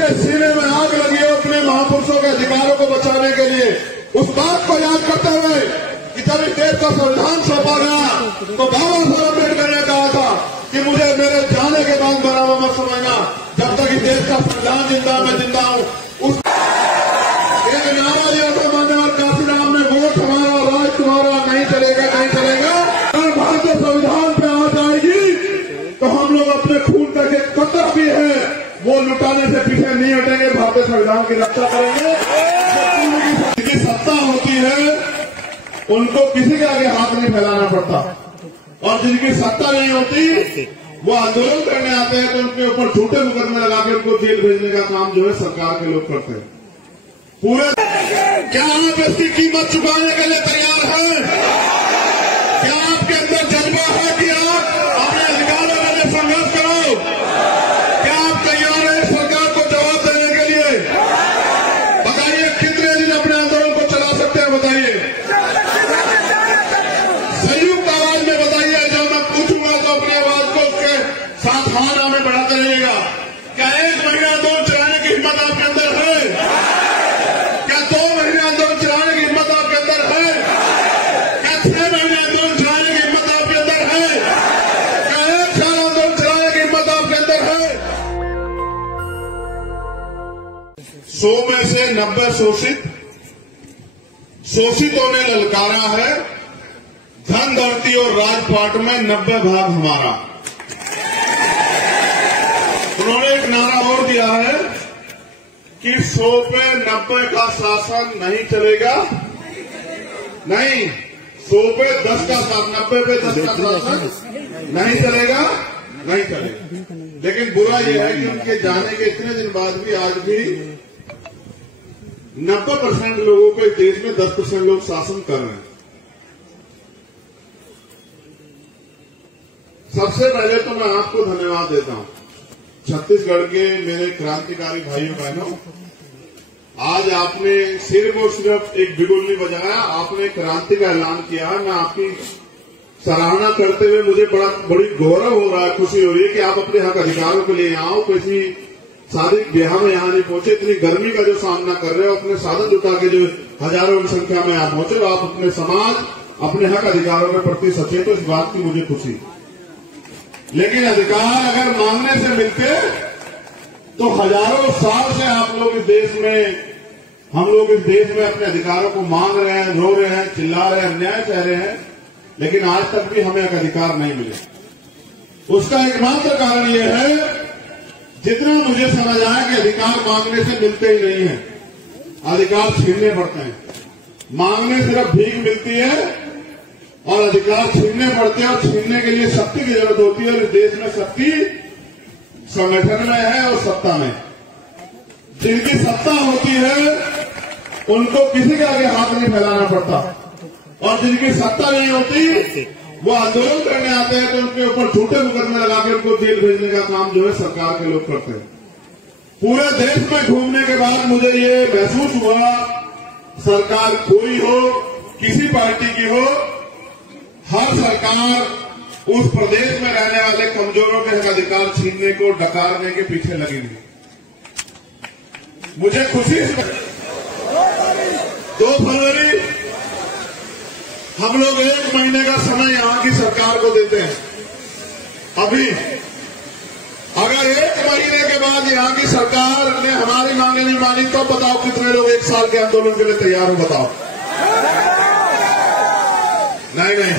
जिसके सीने में आग लगी है अपने महापुरुषों के अधिकारों को बचाने के लिए, उस बात को याद करते हुए कि जब इस देश का संविधान सौंपा गया तो बाबा साहब अम्बेडकर ने कहा था कि मुझे मेरे जाने के बाद बराबर मत समझना, जब तक इस देश का संविधान जिंदा मैं जिंदा हूं। उस एक नारा दिया था माननीय काशीराम ने, वोट हमारा राज तुम्हारा, नहीं चलेगा नहीं चलेगा। अगर भारतीय संविधान पे आ जाएगी तो हम लोग अपने खून तक एक कतरा भी है वो लुटाने से पीछे नहीं हटेंगे, भारतीय संविधान की रक्षा करेंगे। जिनकी सत्ता होती है उनको किसी के आगे हाथ नहीं फैलाना पड़ता, और जिनकी सत्ता नहीं होती वो आंदोलन करने आते हैं तो उनके ऊपर झूठे मुकदमे लगा के उनको जेल भेजने का काम जो है सरकार के लोग करते हैं। पूरे क्या आप इसकी कीमत चुकाने के लिए तैयार हैं? क्या आपके अंदर जज्बा है कि आप अपने अधिकारों के लिए संघर्ष करो? क्या आप तैयार हैं सरकार को जवाब देने के लिए? बताइए कितने दिन अपने आंदोलन को चला सकते हैं, बताइए संयुक्त आवाज में बताइए। जब मैं पूछूंगा तो अपनी आवाज को उसके साथ हाना में बढ़ाते रहिएगा। क्या 1 महीना आंदोलन चलाने की हिम्मत आपके अंदर है? क्या 2 महीने आंदोलन चलाने की हिम्मत आपके अंदर है? क्या 6 महीने आंदोलन चलाने की हिम्मत आपके अंदर है? क्या 1 साल आंदोलन चलाने की हिम्मत आपके अंदर है? 100 में से 90 शोषितों ने ललकारा है, धन धरती और राजपाट में 90 भाग हमारा। उन्होंने एक नारा और दिया है कि 100 पे 90 का शासन नहीं चलेगा, नहीं 100 पे 10 का शासन, 90 पे 10 का शासन नहीं चलेगा, नहीं चलेगा। लेकिन बुरा यह है कि उनके जाने के इतने दिन बाद भी आज भी 90% लोगों को इस देश में 10% लोग शासन कर रहे हैं। सबसे पहले तो मैं आपको धन्यवाद देता हूं, छत्तीसगढ़ के मेरे क्रांतिकारी भाइयों बहनों। आज आपने सिर्फ और सिर्फ एक बिगुल नहीं बजाया, आपने क्रांति का ऐलान किया। मैं आपकी सराहना करते हुए मुझे बड़ी गौरव हो रहा है, खुशी हो रही है कि आप अपने हक अधिकारों के लिए आओ, किसी शादी ब्याह में यहां नहीं पहुंचे, इतनी गर्मी का जो सामना कर रहे हो, अपने साधन जुटा के जो हजारों की संख्या में आप पहुंचे, आप अपने समाज, अपने हक अधिकारों के प्रति सचेत हो, इस बात की मुझे खुशी। लेकिन अधिकार अगर मांगने से मिलते तो हजारों साल से आप लोग इस देश में, हम लोग इस देश में अपने अधिकारों को मांग रहे हैं, रो रहे हैं, चिल्ला रहे हैं, अन्याय सह रहे हैं, लेकिन आज तक भी हमें अधिकार नहीं मिले। उसका एकमात्र कारण यह है, जितना मुझे समझ आया कि अधिकार मांगने से मिलते ही नहीं है, अधिकार छीनने पड़ते हैं। मांगने सिर्फ भीख मिलती है और अधिकार छीनने पड़ते हैं, और छीनने के लिए शक्ति की जरूरत होती है। और इस देश में शक्ति संगठन में है और सत्ता में। जिनकी सत्ता होती है उनको किसी के आगे हाथ नहीं फैलाना पड़ता, और जिनकी सत्ता नहीं होती वो आंदोलन करने आते हैं तो उनके ऊपर झूठे मुकदमे लगा के उनको जेल भेजने का काम जो है सरकार के लोग करते हैं। पूरे देश में घूमने के बाद मुझे ये महसूस हुआ, सरकार कोई हो, किसी पार्टी की हो, हर सरकार उस प्रदेश में रहने वाले कमजोरों के अधिकार छीनने को, डकारने के पीछे लगी हुई। मुझे खुशी से 2 फरवरी हम लोग 1 महीने का समय यहां की सरकार को देते हैं। अभी अगर 1 महीने के बाद यहां की सरकार ने हमारी मांगे नहीं मानी तो बताओ कितने लोग 1 साल के आंदोलन के लिए तैयार हो, बताओ। नहीं,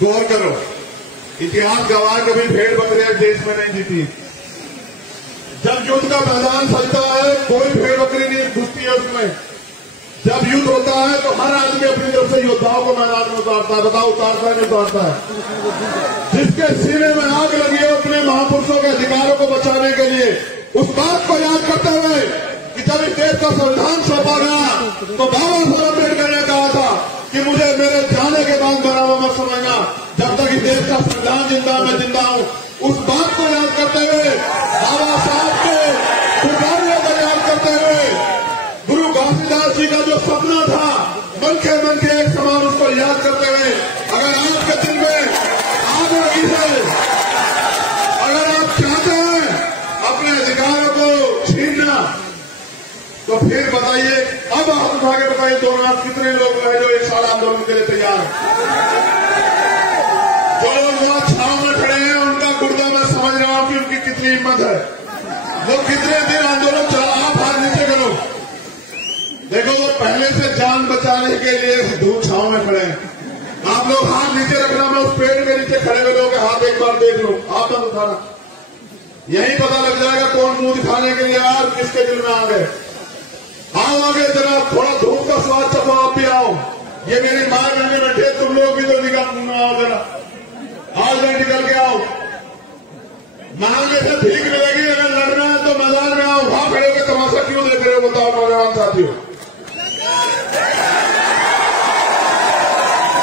गौर करो, इतिहास गवाह कभी भेड़ बकरियां देश में नहीं जीती। जब युद्ध का मैदान सजता है कोई भेड़ बकरी नहीं घुसती है उसमें। जब युद्ध होता है तो हर आदमी अपनी तरफ से योद्धाओं को मैदान में उतारता है, बताओ उतारता है नहीं उतारता है? जिसके सीने में आग लगी है अपने महापुरुषों के अधिकारों को बचाने के लिए, उस बात को याद करते हुए कि जब इस देश का संविधान सौंपा गया तो बाबा साहब अम्बेडकर ने कहा था कि मुझे मेरे जाने के बाद बराबर मत समझना, जब तक इस देश का संविधान जिंदा मैं जिंदा हूं। उस बात को याद करते हुए, बाबा साहब के कुर्बानियों को याद करते हुए, गुरु घासीदास जी का जो सपना था मन के एक समान, उसको याद करते हुए, अगर आपके दिल में आग लगी है, अगर आप चाहते हैं अपने अधिकार तो फिर बताइए, अब हाथ उठा के बताइए दोनों आप कितने लोग हैं जो 1 साल आंदोलन के लिए तैयार हैं। जो लोग वहां छाव में खड़े हैं उनका गुर्दा मैं समझ रहा हूं कि उनकी कितनी हिम्मत है, वो कितने दिन आंदोलन चला। आप हाथ नीचे करो, देखो वो पहले से जान बचाने के लिए धूप छाव में खड़े हैं। आप लोग हाथ नीचे रखना, मैं उस पेड़ के नीचे खड़े हुए लोगों के हाथ एक बार देख लो, आप मत उठाना, यही पता लग जाएगा कौन मुंह दिखाने के लिए यार किसके दिल में आ गए। आओ आगे जरा, थोड़ा धूप का स्वाद चखो, आप भी आओ। ये मेरी मां बहने बैठे, तुम लोग भी तो निकाल आओ जरा, आज नहीं निकल के आओ। मांगे से भीख मिलेगी, अगर लड़ना है तो मैदान में आओ। वहां खड़े होकर तमाशा क्यों देख रहे हो बताओ नौजवान साथियों।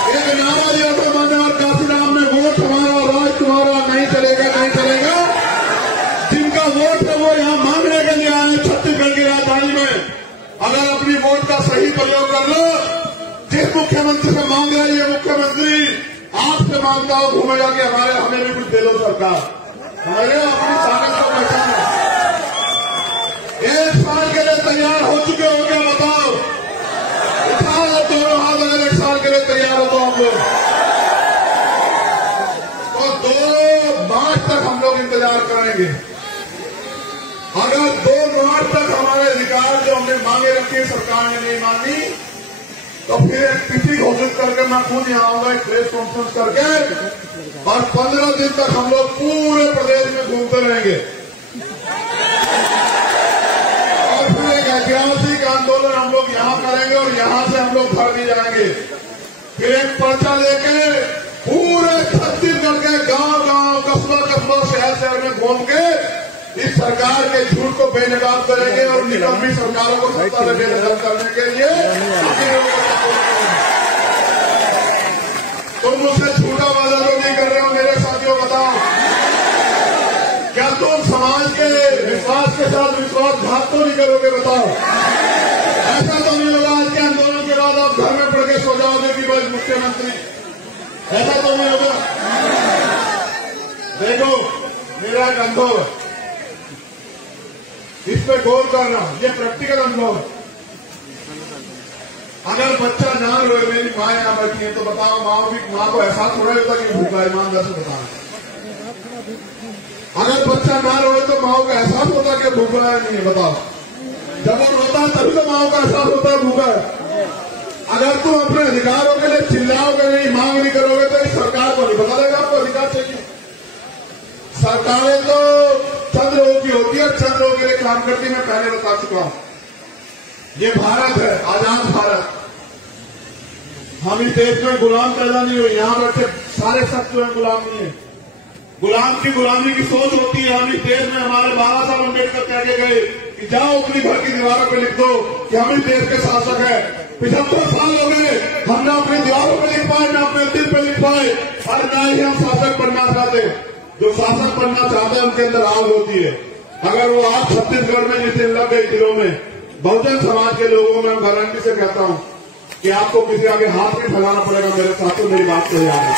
एक नारा दिया था मान्यवर काशीराम ने, वोट हमारा राज तुम्हारा, नहीं चलेगा नहीं चलेगा। जिनका वोट है वो यहाँ मांगने के लिए आए छत्तीसगढ़ की राजधानी में। अगर अपनी वोट का सही प्रयोग कर लो, जिस मुख्यमंत्री से मांग रहा है ये मुख्यमंत्री आपसे मांगता हो घूमेगा कि हमें भी कुछ दे दो सरकार, हमारे अपनी ताकत को पहचानो। 1 साल के लिए तैयार हो चुके हो क्या बताओ, उठाओ दोनों हाथ, अगर 1 साल के लिए तैयार हो तो हम लोग तो 2 मार्च तक हम लोग इंतजार करेंगे। अगर 2 मार्च तक हमारे अधिकार जो हमने मांगे रखे सरकार ने नहीं मानी तो फिर एक तिथि घोषित करके मैं खुद यहाँ आऊंगा, एक प्रेस कॉन्फ्रेंस करके, और 15 दिन तक हम लोग पूरे प्रदेश में घूमते रहेंगे। और फिर एक ऐतिहासिक आंदोलन हम लोग यहाँ करेंगे और यहाँ से हम लोग घर भी जाएंगे। फिर एक पर्चा लेके पूरे छत्तीसगढ़ के गांव-गांव, कस्बा-कस्बा, शहर-शहर में घूम के इस सरकार के झूठ को बेनकाब करेंगे और निकम्मी सरकारों को सत्ता में बेदखल करने के लिए तुम मुझसे झूठा वादा तो नहीं कर रहे हो मेरे साथियों, बताओ क्या तुम समाज के विश्वास के साथ विश्वासघात तो नहीं करोगे, बताओ। ऐसा तो नहीं होगा आज के आंदोलन के बाद आप घर में पड़ के सो जाओगे कि बस मुख्यमंत्री, ऐसा तो नहीं होगा। देखो मेरा एक अनुभव है, इस पे गौर करना, ये प्रैक्टिकल अनुभव है। अगर बच्चा ना रोए, मेरी माँ यहाँ बैठी है तो बताओ माँ को एहसास हो रहा होता कि भूखा है, ईमानदार से बताना। अगर बच्चा ना रोए तो माँ को एहसास होता कि भूखा है नहीं है, बताओ। जब वो रोता है तभी तो माँ को एहसास होता है भूखा है। अगर तुम अपने अधिकारों के लिए चिल्लाओगे नहीं, मांग नहीं करोगे तो इस सरकार को नहीं पता लगेगा आपको अधिकार चाहिए। सरकारें तो चंद लोगों की होती है, चंद लोगों के लिए काम करती, मैं पहले बता चुका हूं। ये भारत है, आजाद भारत। हम इस देश में गुलाम पैदा नहीं हुए, यहां बैठे सारे शख्स जो है गुलाम नहीं है। गुलाम की गुलामी की सोच होती है। हम इस देश में हमारे बाबा साहब अम्बेडकर कह के गए कि जाओ उतनी भर की दीवारों पर लिख दो कि हम इस देश के शासक है। 75 साल हो गए, हमने अपनी दीवारों पर लिख पाए, न अपने दिल पर लिख पाए, और न ही हम शासक बनना चाहते। जो शासक बनना चाहते हैं उनके अंदर आग होती है। अगर वो आग छत्तीसगढ़ में जिस दिन लग गई दिलों में, बहुजन समाज के लोगों में गारंटी से कहता हूं कि आपको किसी आगे हाथ नहीं फैलाना पड़ेगा। मेरे साथियों मेरी बात को याद है।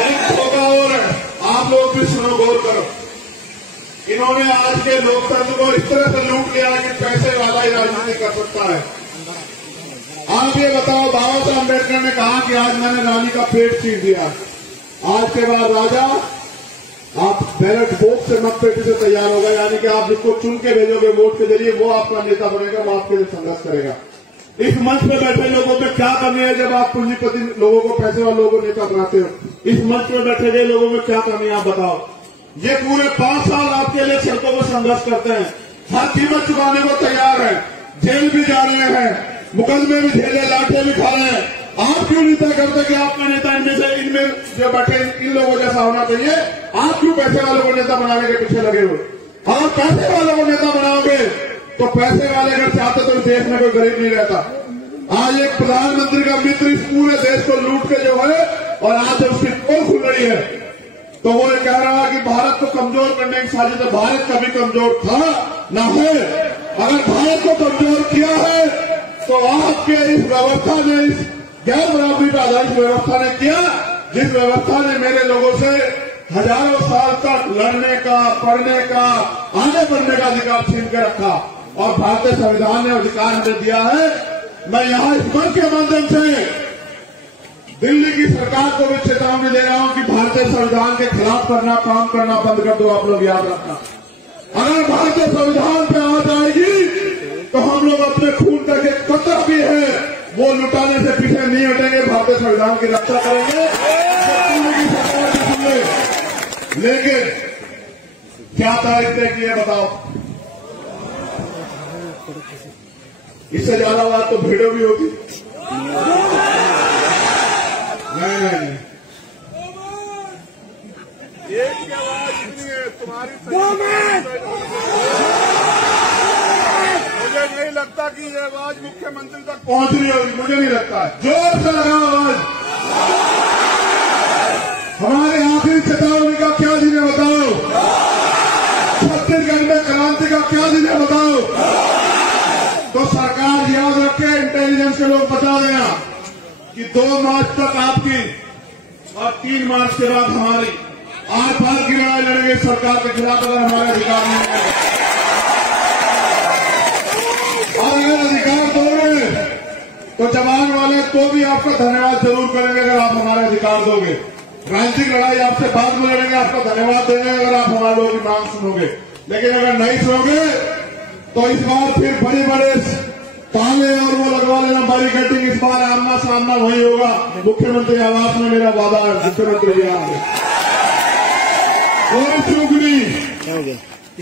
एक धोखा और है, आप लोग भी सुनो, गौर करो। इन्होंने आज के लोकतंत्र को इस तरह से लूट लिया कि पैसे वाला ही राजनीति कर सकता है। आप ये बताओ, बाबा साहब अम्बेडकर ने कहा कि आज मैंने रानी का पेट चीर दिया, आज के बाद राजा आप बैलेट बॉक्स से मत पेटी से तैयार होगा, यानी कि आप जिसको चुन के भेजोगे वोट के जरिए वो आपका नेता बनेगा, वो आपके लिए संघर्ष करेगा। इस मंच पे बैठे लोगों में क्या कमी है जब आप पूंजीपति लोगों को, पैसे वाले लोगों को नेता बनाते हो? इस मंच पे बैठे गए लोगों में क्या कमी है आप बताओ। ये पूरे 5 साल आपके लिए सड़कों में संघर्ष करते हैं, हर कीमत चुकाने को तैयार है, जेल भी जा रहे हैं, मुकदमे भी झेले, लाठे भी खा रहे हैं। आप क्यों नहीं तय करते कि आपका नेता इनमें जो बैठे इन लोगों जैसा होना चाहिए? आप क्यों पैसे वालों को नेता बनाने के पीछे लगे हुए? अगर पैसे वालों को नेता बनाओगे तो पैसे वाले अगर चाहते तो देश में कोई गरीब नहीं रहता। आज एक प्रधानमंत्री का मित्र इस पूरे देश को लूट के जो है, और आज उसकी पोल खुल रही है, तो वो कह रहा है कि भारत को कमजोर करने की साजिश है। भारत कभी कमजोर था ना है। अगर भारत को कमजोर किया है तो आपके इस व्यवस्था ने, इस गैर बराबरी पर आधारित व्यवस्था ने किया, जिस व्यवस्था ने मेरे लोगों से हजारों साल तक लड़ने का, पढ़ने का, आगे बढ़ने का अधिकार छीन के रखा और भारतीय संविधान ने अधिकार हमें दिया है। मैं यहां इस मंच के माध्यम से दिल्ली की सरकार को भी चेतावनी दे रहा हूं कि भारतीय संविधान के खिलाफ काम करना बंद कर दो। आप लोग याद रखना, अगर भारतीय संविधान पे आ जाएगी तो हम लोग अपने खून का एक कतरा भी है वो लुटाने से पीछे नहीं हटेंगे, भारतीय संविधान की रक्षा करेंगे। लेकिन क्या तारीख तय की है बताओ? इससे ज्यादा बात तो वीडियो भी होती। नहीं, एक की आवाज इतनी है तुम्हारी। मुझे नहीं लगता कि ये आवाज मुख्यमंत्री तक पहुंच रही होगी, मुझे नहीं लगता है। जोर से लगा आवाज। हमारे आखिरी चेतावनी का क्या दिन है बताओ? छत्तीसगढ़ में क्रांति का क्या दिन है बताओ? तो सरकार याद रखे, इंटेलिजेंस के लोग बता देना कि 2 मार्च तक आपकी और 3 मार्च के बाद हमारी आर पार की लड़ाई लड़ेंगे सरकार के खिलाफ अगर हमारे अधिकार नहीं है। और अगर अधिकार दोगे तो जवान वाले तो भी आपका धन्यवाद जरूर करेंगे अगर आप हमारे अधिकार दोगे। राजनीतिक लड़ाई आपसे बाद में लड़ेंगे, आपका धन्यवाद देंगे अगर आप हमारे लोगों की मांग सुनोगे। लेकिन अगर नहीं सुनोगे तो इस बार फिर बड़े बड़े ताले और वो लगवा लेना बैरिकेडिंग। इस बार आमना सामना वही होगा मुख्यमंत्री आवास में, मेरा वादा है मुख्यमंत्री जी आपसे। कोई चूक नहीं।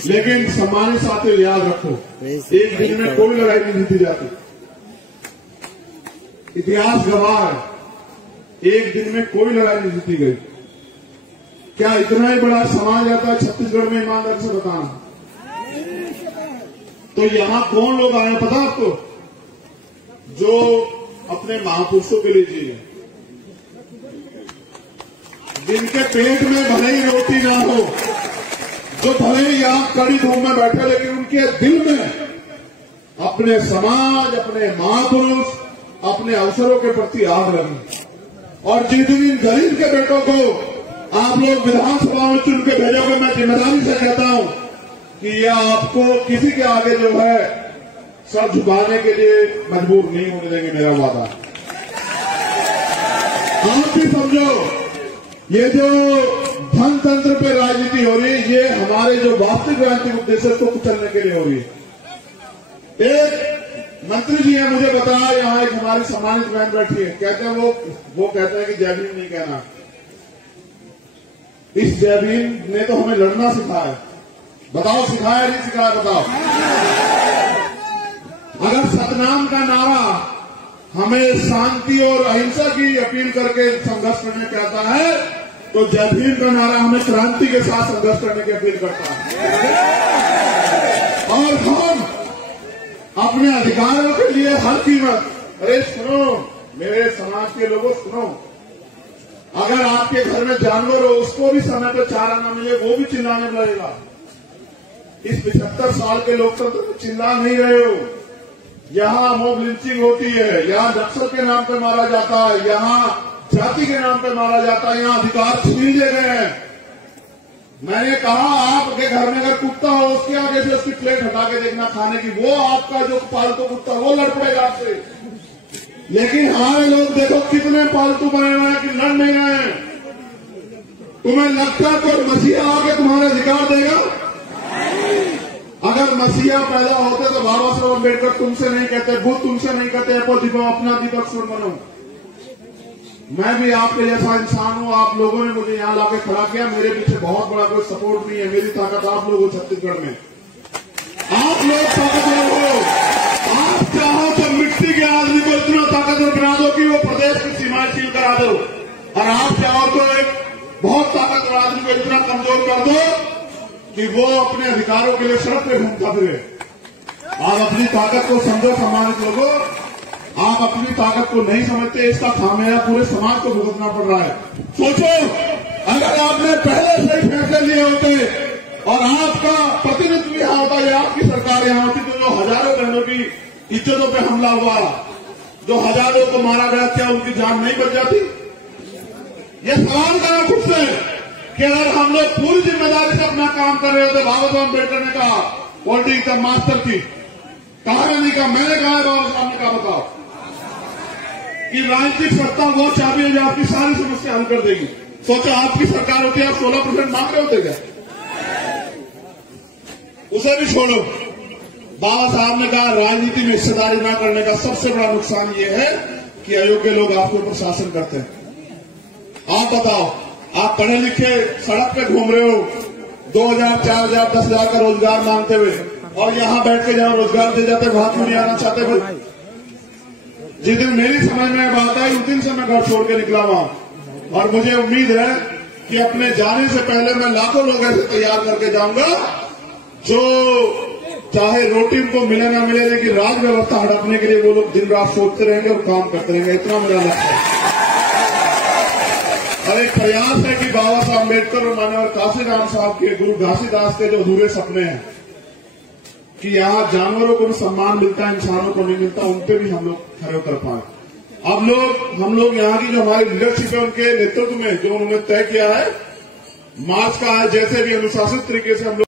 लेकिन सम्मानित साथियों याद रखो, एक दिन में कोई लड़ाई नहीं जीती जाती। इतिहास गवाह है, एक दिन में कोई लड़ाई नहीं जीती गई। क्या इतना ही बड़ा समाज आता है छत्तीसगढ़ में? ईमानदारी से बताना। तो यहां कौन लोग आए पता आपको? जो अपने महापुरुषों के लिए जिए, जिनके पेट में भले ही रोटी ना हो, जो भले ही यहां कड़ी धूप में बैठे, लेकिन उनके दिल में अपने समाज, अपने महापुरुष, अपने अवसरों के प्रति आग लगी। और जिस दिन गरीब के बेटों को आप लोग विधानसभा में चुन के भेजोगे, मैं जिम्मेदारी से कहता हूं कि यह आपको किसी के आगे जो है सर झुकाने के लिए मजबूर नहीं होने देंगे, मेरा वादा। आप भी समझो, ये जो धन तंत्र पे राजनीति हो रही है, ये हमारे जो वास्तविक राजनीतिक उद्देश्य को कुचलने के लिए हो रही है। एक मंत्री जी है, मुझे बताया, यहाँ एक हमारी सम्मानित बहन बैठी है, कहते हैं वो कहते हैं कि जय भीम नहीं कहना। इस जय भीम ने तो हमें लड़ना सिखाया। बताओ सिखाया नहीं सिखाया? बताओ। अगर सतनाम का नारा हमें शांति और अहिंसा की अपील करके संघर्ष करने कहता है, तो जय भीम का नारा हमें क्रांति के साथ संघर्ष करने की अपील करता है। और हम अपने अधिकारों के लिए हर कीमत, अरे सुनो मेरे समाज के लोगों, सुनो, अगर आपके घर में जानवर हो उसको भी समय पर चारा न मिले, वो भी चिल्लाने लगेगा। इस 75 साल के लोकतंत्र में चिल्ला नहीं रहे हो। यहाँ मॉब लिंचिंग होती है, यहाँ नक्सल के नाम पे मारा जाता है, यहाँ जाति के नाम पे मारा जाता है, यहाँ अधिकार छीन लिए गए हैं। मैंने कहा आपके घर में अगर कुत्ता हो, उसके आगे से उसकी प्लेट हटा के देखना खाने की, वो आपका जो पालतू कुत्ता वो लड़ पड़ेगा आपसे। लेकिन हमारे लोग देखो कितने पालतू बने हुए हैं कि लड़ नहीं रहे हैं। तुम्हें लगता है कोई मसीहा आके तुम्हारे अधिकार देगा? अगर मसीहा पैदा होते तो बाबा साहब अम्बेडकर तुमसे नहीं कहते, बुद्ध तुमसे नहीं कहते अपना दीपक सुर बनो। मैं भी आपके जैसा इंसान हूं, आप लोगों ने मुझे यहां लाके खड़ा किया, मेरे पीछे बहुत बड़ा कोई सपोर्ट नहीं है। मेरी ताकत आप लोग हो छत्तीसगढ़ में, आप लोग ताकतवर हो। आप चाहो तो मिट्टी के आदमी को इतना ताकतवर बना दो कि वो प्रदेश की सीमाएं सील करा दो, और आप चाहो तो एक बहुत ताकतवर आदमी को इतना कमजोर कर दो कि वो अपने अधिकारों के लिए सड़क पे घूमता फिरे। आप अपनी ताकत को समझो सम्मानित लोगों, आप अपनी ताकत को नहीं समझते, इसका खामियाजा पूरे समाज को भुगतना पड़ रहा है। सोचो अगर आपने पहले से ही फैसले लिए होते और आपका प्रतिनिधित्व यहाँ होता या आपकी सरकार यहाँ होती, तो जो हजारों बहनों की इज्जतों पे हमला हुआ, जो हजारों को मारा गया, क्या उनकी जान नहीं बच जाती? ये सवाल करा खुद से कि अगर हम लोग पूरी जिम्मेदारी से अपना काम कर रहे होते, बाबा साहब अम्बेडकर ने कहा पॉलिटिक्स द मास्टर की, कहा नहीं कहा, मैंने कहा है, बाबा साहब ने कहा, बताओ कि राजनीतिक सत्ता वो चाबी है जो आपकी सारी समस्या हल कर देगी। सोचो आपकी सरकार होती है, आप 16% मांग रहे होते क्या? उसे भी छोड़ो। बाबा साहब ने कहा राजनीति में हिस्सेदारी न करने का सबसे बड़ा नुकसान ये है कि अयोग्य लोग आपके ऊपर शासन करते हैं। आप बताओ, आप पढ़े लिखे सड़क पे घूम रहे हो, 2000, 4000, 10,000 का रोजगार मांगते हुए, और यहां बैठ के जहां रोजगार दे जाते वहां क्यों नहीं आना चाहते भाई? जिस दिन मेरी समझ में बात आई उस दिन से मैं घर छोड़ के निकला वहां, और मुझे उम्मीद है कि अपने जाने से पहले मैं लाखों लोग ऐसे तैयार करके जाऊंगा जो चाहे रोटी उनको मिले ना मिले, लेकिन राज व्यवस्था हड़पने के लिए वो लोग दिन रात सोचते रहेंगे और काम करते रहेंगे। इतना मेरा लक्ष्य है। और एक प्रयास है कि बाबा साहब अम्बेडकर और माननीय काशीराम साहब के, गुरु घासीदास के जो अधूरे सपने हैं कि यहाँ जानवरों को भी सम्मान मिलता है, इंसानों को नहीं मिलता, उन पे भी हम लोग खड़े उतर पाए। अब हम लोग यहाँ की जो हमारी लीडरशिप है उनके नेतृत्व में जो उन्होंने तय किया है, मार्च का है, जैसे भी अनुशासित तरीके से हम लोग